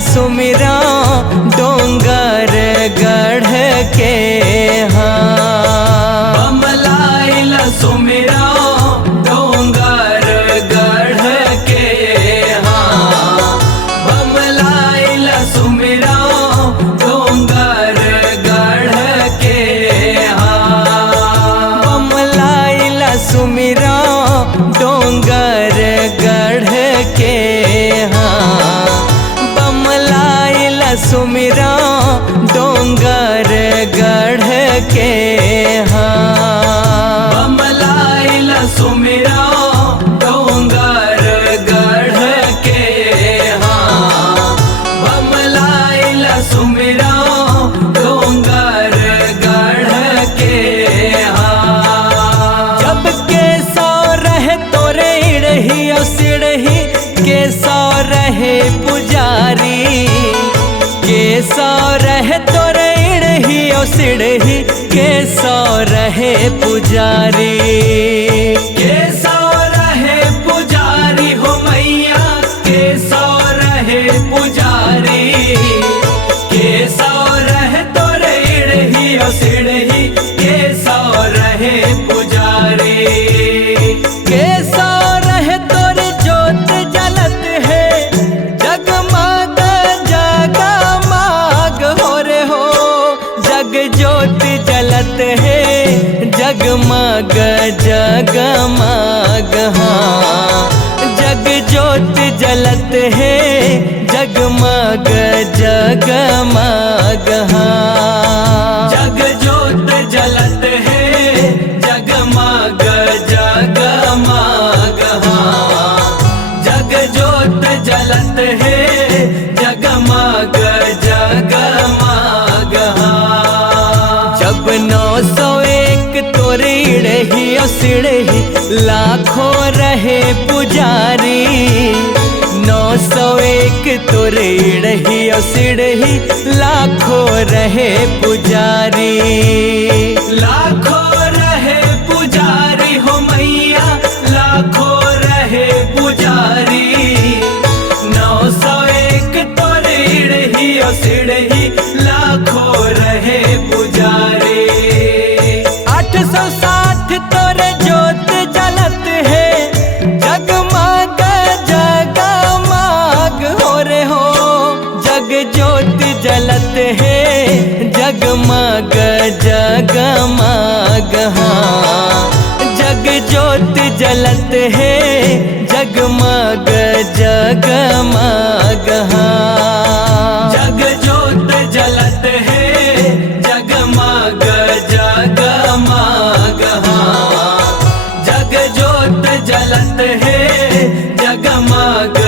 सुमिरा डोंगर गढ़ के हाँ। बमलाइला सुमिरा डोंगर गढ़ के हाँ। बमलाइला सुमिरा डोंगर गढ़ के हाँ। बमलाइला सुमिरा डोंगर गढ़ के हाँ। बमलाइला सुमिरा डोंगर गढ़ के हाँ। बमलाइला सुमिरा डोंगर गढ़ के हाँ। बमलाइला सुमिरा डोंगर गढ़ के हाँ। जब के सौ रहे तोरे इड़ही और सिड़ही के सौ रहे पुजारी। के सौ रहे तोरे इड़ही और सिड़ही के सौ रहे पुजारी। के सौ रहे पुजारी हो मैया के सौ रहे पुजारी। के सौ रहे तोरे इड़ही और सिड़ही के सौ रहे पुजारी। के सौ रहे तोरे जोत जलत है जगमग जगमग हो रे हो। जग ज्योत जलत है जगमग जगमग हाँ। जग ज्योत जलत है जगमग जगमग हाँ। जग ज्योत जलत है जगमग जगमग हाँ। जग ज्योत जलत है जगमग जगमग हाँ। जब 901 तोरे इड़ही और सिड़ही लाखों रहे पुजारी। 901 तोरे इड़ही और सिड़ही लाखों रहे पुजारी। लाखों रहे पुजारी हो मैया लाखों रहे पुजारी। 901 तोरे इड़ही और सिड़ही लाखों रहे पुजारी। 860 तोरे जोत जलत है जगमग जगमग हो रे हो। जग ज्योत जलत है जगमग जगमग हाँ। जग ज्योत जलत है जगमग जगमग हाँ। जग ज्योत जलत है जगमग जगमग हाँ। जग ज्योत जलत है जगमग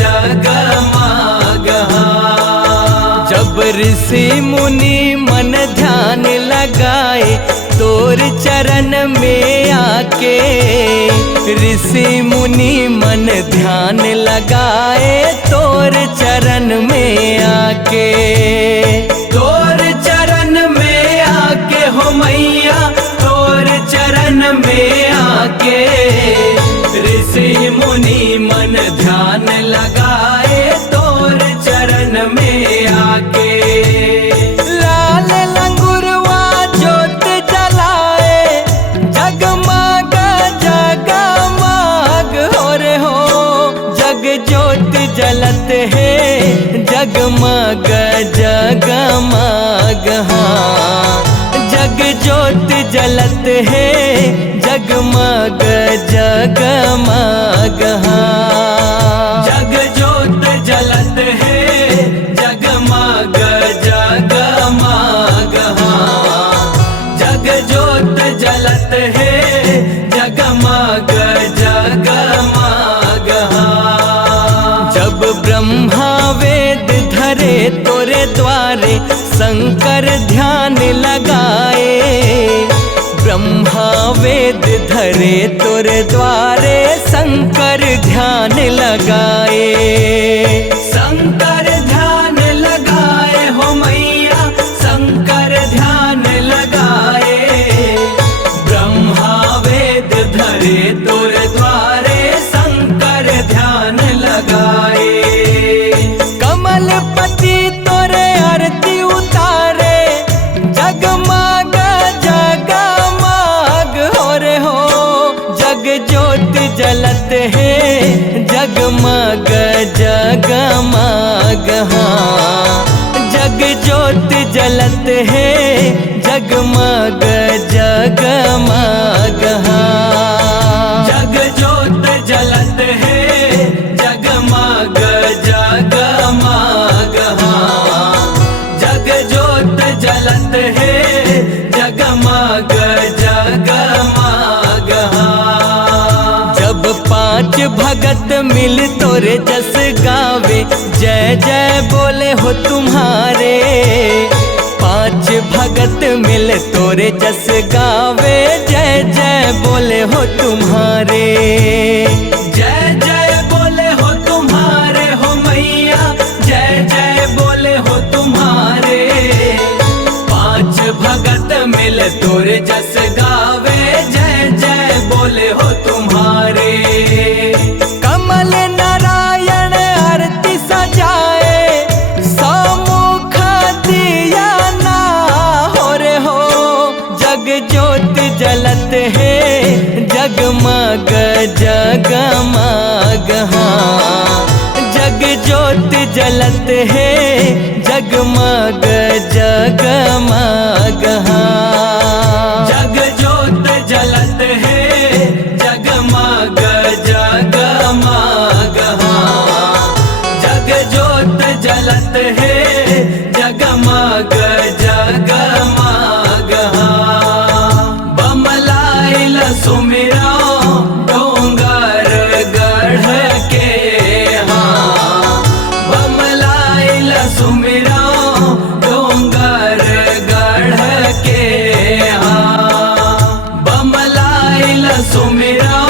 जगमग हाँ। जब ऋषि मुनि मन ध्यान लगाए तोर चरण में आके। ऋषि मुनि मन ध्यान लगाए तोर चरण में आके। तोर चरण में आके हो मैया तोर चरण में आके। ऋषि मुनि मन ध्यान लगाए तोर चरण में आके। लाल लंगुरवा जोत जलाए जगमग जगमग हो रे हो। जग ज्योत जलत है जगमग जगमग हाँ। जग ज्योत जलत है जगमग जगमग हाँ। जग ज्योत जलत है जगमग जगमग हाँ। जग ज्योत जलत है जगमग जगमग हाँ। जब ब्रह्मा वेद धरे तोरे द्वारे शंकर ध्यान लगाए। ब्रह्मा वेद धरे तोरे द्वारे शंकर ध्यान लगाए। शंकर ध्यान लगाए हो मैया शंकर ध्यान लगाए। ब्रह्मा वेद धरे तोर द्वारे शंकर ध्यान लगाए। कमल हाँ जग ज्योत जलत है जगमग जगमग हाँ जग ज्योत जलत है जगमग जगमग हाँ जग ज्योत जलत है जगमग जगमग हाँ। जब पांच भगत मिल तोरे जस गावे जय जय बोले हो तुम्हारे पांच भगत मिल तोरे जस गावे जय जय बोले हो तुम्हारे जय जय बोले हो तुम्हारे हो मैया जय जय बोले हो तुम्हारे पांच भगत मिल तोरे जस गावे जय जय बोले हो तुम्हारे। कमल नारायण आरती सजाए सम्मुख दिया ना हो रे हो जग ज्योत जलत है जगमग जगमग हाँ जग ज्योत जलत है जगमग जगमग हाँ जग ज्योत जलत है जगमग जगमग हाँ जग ज्योत जलत है जगमग जगमग हाँ। बमलाइल सुमिरा डोंगर गढ़ के हाँ बमलाइल सुमिरा डोंगर गढ़ के हाँ बमलाइल सुमिरा